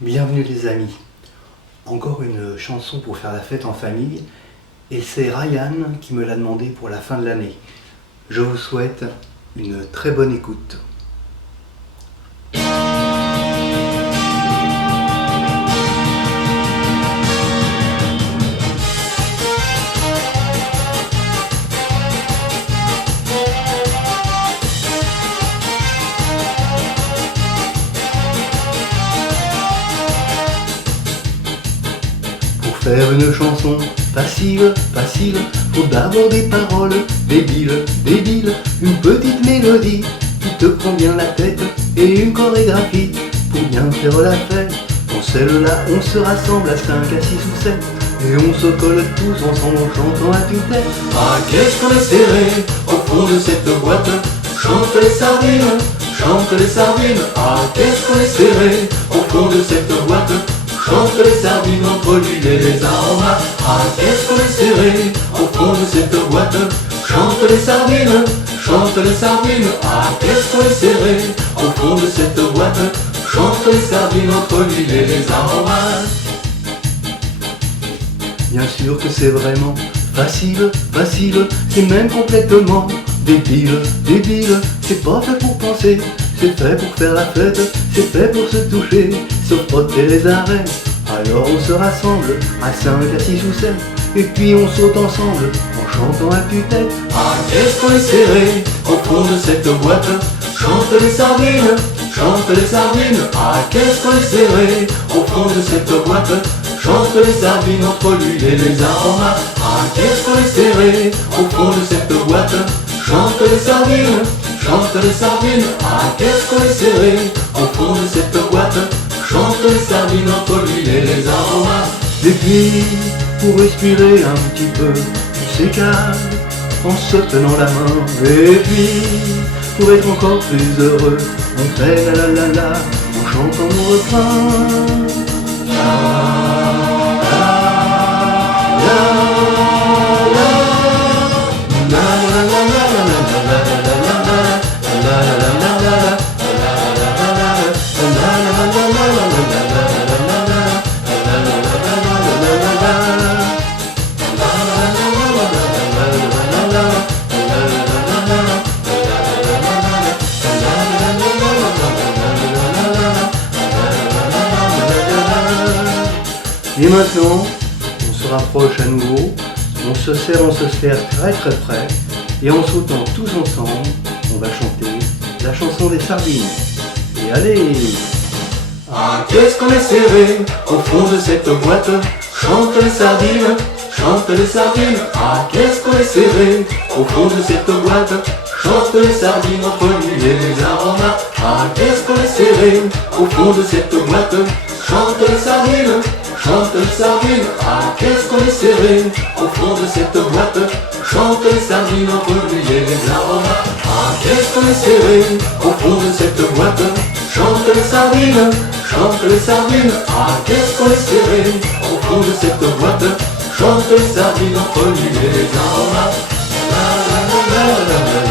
Bienvenue les amis, encore une chanson pour faire la fête en famille et c'est Ryan qui me l'a demandé pour la fin de l'année. Je vous souhaite une très bonne écoute. Pour faire une chanson facile, faut d'abord des paroles débiles, une petite mélodie qui te prend bien la tête et une chorégraphie pour bien faire la fête. Pour celle-là, on se rassemble à 5, à 6 ou 7 et on se colle tous ensemble en chantant à tue-tête. Ah, qu'est-ce qu'on est serré au fond de cette boîte, chante les sardines, ah, qu'est-ce qu'on est serré au fond de cette boîte, chante les sardines entre l'huile et les aromates. Ah, qu'est-ce qu'on est serré au fond de cette boîte, chante les sardines, ah, qu'est-ce qu'on est serré au fond de cette boîte, chante les sardines entre l'huile et les aromates. Bien sûr que c'est vraiment facile, c'est même complètement débile, c'est pas fait pour penser, c'est fait pour faire la fête, c'est fait pour se toucher, se frotter les arrêts. Alors on se rassemble à 5, à 6 ou 7 et puis on saute ensemble en chantant à tue-tête. Ah, qu'est-ce qu'on est serré au fond de cette boîte, chante les sardines, ah, qu'est-ce qu'on est serré au fond de cette boîte, chante les sardines entre l'huile et les aromates. Ah, qu'est-ce qu'on est serré au fond de cette boîte, chante les sardines, ah, qu'est-ce qu'on est serré au fond de cette boîte, chante les sardines entre l'huile et les aromates. Et puis, pour respirer un petit peu, on s'écarte en se tenant la main. Et puis, pour être encore plus heureux, on fait la la la la en chantant nos refrains. Et maintenant, on se rapproche à nouveau, on se serre très près, et en sautant tous ensemble, on va chanter la chanson des sardines. Et allez! Ah, qu'est-ce qu'on est serré au fond de cette boîte, chante les sardines, ah, qu'est-ce qu'on est serré au fond de cette boîte, chante les sardines entre l'huile et les aromates. Ah, qu'est-ce qu'on est serré au fond de cette boîte, chante les sardines, ah, qu'est-ce qu'on est serré au fond de cette boîte, chante les sardines entre l'huile et les aromates. Ah, qu'est-ce qu'on est serré au fond de cette boîte, chante les sardines, ah, qu'est-ce qu'on est serré au fond de cette boîte, chante les sardines entre l'huile et les aromates. La, la, la, la, la, la.